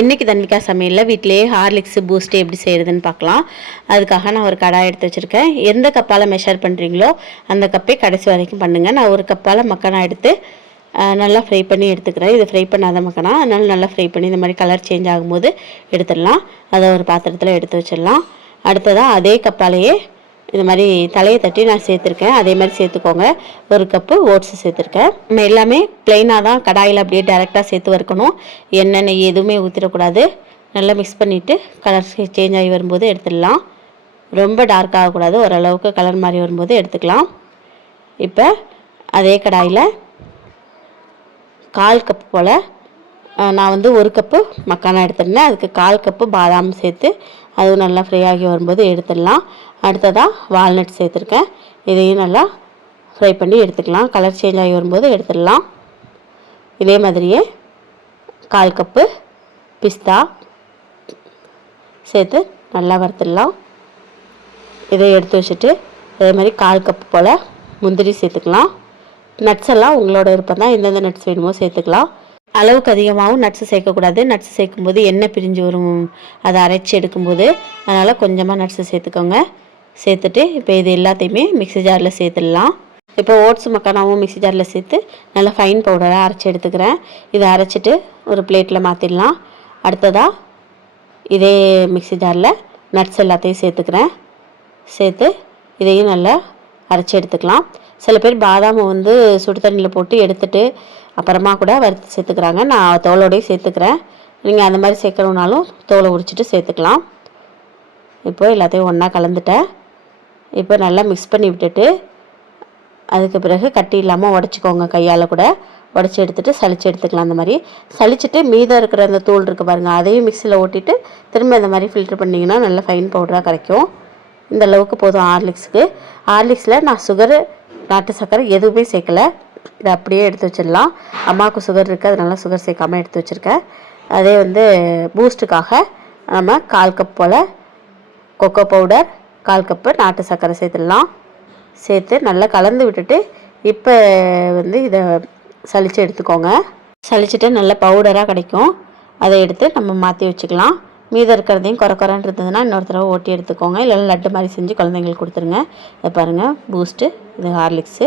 இன்றைக்கி தன்விகா சமையலில் வீட்டிலேயே ஹார்லிக்ஸு பூஸ்ட்டு எப்படி செய்கிறதுன்னு பார்க்கலாம். அதுக்காக நான் ஒரு கடாய் எடுத்து வச்சுருக்கேன். எந்த கப்பால் மெஷர் பண்ணுறீங்களோ அந்த கப்பே கடைசி வரைக்கும் பண்ணுங்கள். நான் ஒரு கப்பால் மக்கனா எடுத்து நல்லா ஃப்ரை பண்ணி எடுத்துக்கிறேன். இது ஃப்ரை பண்ணாத மக்கனா, அதனால் நல்லா ஃப்ரை பண்ணி இந்த மாதிரி கலர் சேஞ்ச் ஆகும்போது எடுத்துடலாம். அதை ஒரு பாத்திரத்தில் எடுத்து வச்சிடலாம். அடுத்ததாக அதே கப்பாலேயே இந்த மாதிரி தலையை தட்டி நான் சேர்த்துருக்கேன். அதே மாதிரி சேர்த்துக்கோங்க. ஒரு கப்பு ஓட்ஸ் சேர்த்துருக்கேன். நம்ம எல்லாமே ப்ளைனாக தான் கடாயில் அப்படியே டேரெக்டாக சேர்த்து வறுக்கணும். எண்ணெய் நெய் எதுவுமே ஊற்றிடக்கூடாது. நல்லா மிக்ஸ் பண்ணிவிட்டு கலர் சேஞ்ச் ஆகி வரும்போது எடுத்துடலாம். ரொம்ப டார்க் ஆகக்கூடாது, ஓரளவுக்கு கலர் மாதிரி வரும்போது எடுத்துக்கலாம். இப்போ அதே கடாயில் 1/4 கப் போல் நான் ஒரு கப்பு மக்கானா எடுத்துருந்தேன். அதுக்கு 1/4 கப்பு பாதாம் சேர்த்து அதுவும் நல்லா ஃப்ரை ஆகி வரும்போது எடுத்துடலாம். அடுத்ததாக வால்நட் சேர்த்துருக்கேன். இதையும் நல்லா ஃப்ரை பண்ணி எடுத்துக்கலாம். கலர் சேஞ்ச் ஆகி வரும்போது எடுத்துடலாம். இதே மாதிரியே 1/4 கப்பு பிஸ்தா சேர்த்து நல்லா வறுத்துடலாம். இதை எடுத்து வச்சுட்டு அதே மாதிரி 1/4 கப்பு போல் முந்திரி சேர்த்துக்கலாம். நட்ஸ் எல்லாம் உங்களோட விருப்பம் தான், எந்தெந்த நட்ஸ் வேணுமோ சேர்த்துக்கலாம். அளவுக்கு அதிகமாகவும் நட்ஸு சேர்க்கக்கூடாது. நட்ஸு சேர்க்கும்போது எண்ணெய் பிரிஞ்சு வரும், அதை அரைச்சி எடுக்கும்போது. அதனால் கொஞ்சமாக நட்ஸு சேர்த்துக்கோங்க. சேர்த்துட்டு இப்போ இது எல்லாத்தையுமே மிக்ஸி ஜாரில் சேர்த்துடலாம். இப்போ ஓட்ஸ் மக்கானாவும் மிக்ஸி ஜாரில் சேர்த்து நல்லா ஃபைன் பவுடராக அரைச்சி எடுத்துக்கிறேன். இதை அரைச்சிட்டு ஒரு பிளேட்டில் மாற்றிடலாம். அடுத்ததாக இதே மிக்ஸி ஜாரில் நட்ஸ் எல்லாத்தையும் சேர்த்துக்கிறேன். சேர்த்து இதையும் நல்லா அரைச்சி எடுத்துக்கலாம். சில பேர் பாதாமை சுடு தண்ணியில் போட்டு எடுத்துட்டு அப்புறமா கூட வறுத்து சேர்த்துக்கிறாங்க. நான் தோலோடையும் சேர்த்துக்கிறேன். நீங்கள் அந்த மாதிரி சேர்க்கணுன்னாலும் தோலை உரிச்சிட்டு சேர்த்துக்கலாம். இப்போ எல்லாத்தையும் ஒன்றா கலந்துட்டேன். இப்போ நல்லா மிக்ஸ் பண்ணி விட்டுட்டு அதுக்கு பிறகு கட்டி இல்லாமல் உடச்சிக்கோங்க. கையால் கூட உடச்சி எடுத்துகிட்டு சளிச்சு எடுத்துக்கலாம். அந்த மாதிரி சளிச்சிட்டு மீதம் இருக்கிற அந்த தூள் இருக்குது பாருங்கள், அதையும் மிக்ஸியில் ஓட்டிட்டு திரும்ப இந்த மாதிரி ஃபில்ட்ரு பண்ணிங்கன்னா நல்லா ஃபைன் பவுடராக கிடைக்கும். இந்த அளவுக்கு போதும் ஹார்லிக்ஸுக்கு. ஹார்லிக்ஸில் நான் சுகரு நாட்டு சர்க்கரை எதுவுமே சேர்க்கலை. இதை அப்படியே எடுத்து வச்சிடலாம். அம்மாவுக்கு சுகர் இருக்குது, அதனால சுகர் சேர்க்காமல் எடுத்து வச்சுருக்கேன். அதே பூஸ்ட்டுக்காக நம்ம 1/4 கப் போல் கொக்கோ பவுடர், 1/4 கப்பு நாட்டு சர்க்கரை சேர்த்துடலாம். சேர்த்து நல்லா கலந்து விட்டுட்டு இப்போ இதை சளிச்சு எடுத்துக்கோங்க. சளிச்சுட்டு நல்ல பவுடராக கிடைக்கும். அதை எடுத்து நம்ம மாற்றி வச்சுக்கலாம். மீதம் இருக்கிறதையும் குறைன்னு இருந்ததுன்னா இன்னொரு தடவை ஓட்டி எடுத்துக்கோங்க. இல்லைன்னா லட்டு மாதிரி செஞ்சு குழந்தைங்களுக்கு கொடுத்துருங்க. இதை பாருங்கள், பூஸ்ட்டு, இது ஹார்லிக்ஸு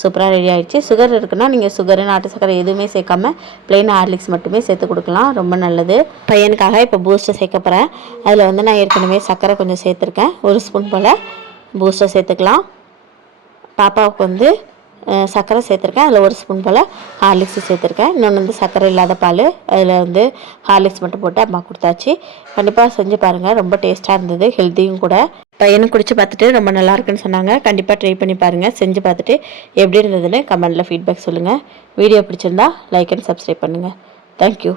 சூப்பராக ரெடி ஆகிடுச்சு. சுகர் இருக்குன்னா நீங்கள் சுகரு நாட்டு சர்க்கரை எதுவுமே சேர்க்காம ப்ளெயின் ஹார்லிக்ஸ் மட்டுமே சேர்த்து கொடுக்கலாம், ரொம்ப நல்லது. பையனுக்காக இப்போ பூஸ்ட்டை சேர்க்க போகிறேன். அதில் நான் ஏற்கனவே சர்க்கரை கொஞ்சம் சேர்த்துருக்கேன். 1 ஸ்பூன் போல் பூஸ்ட்டை சேர்த்துக்கலாம். பாப்பாவுக்கு சர்க்கரை சேர்த்துருக்கேன். அதில் 1 ஸ்பூன் போல் ஹார்லிக்ஸு சேர்த்துருக்கேன். இன்னொன்று சர்க்கரை இல்லாத பால், அதில் ஹார்லிக்ஸ் மட்டும் போட்டு அம்மா கொடுத்தாச்சு. கண்டிப்பாக செஞ்சு பாருங்கள், ரொம்ப டேஸ்ட்டாக இருந்தது, ஹெல்த்தியும் கூட. பையனும் குடிச்சு பார்த்துட்டு ரொம்ப நல்லா இருக்குன்னு சொன்னாங்க. கண்டிப்பாக ட்ரை பண்ணி பாருங்கள். செஞ்சு பார்த்துட்டு எப்படி இருந்ததுன்னு கமெண்ட்டில் ஃபீட்பேக் சொல்லுங்கள். வீடியோ பிடிச்சிருந்தா லைக் அண்ட் சப்ஸ்கிரைப் பண்ணுங்கள். தேங்க்யூ.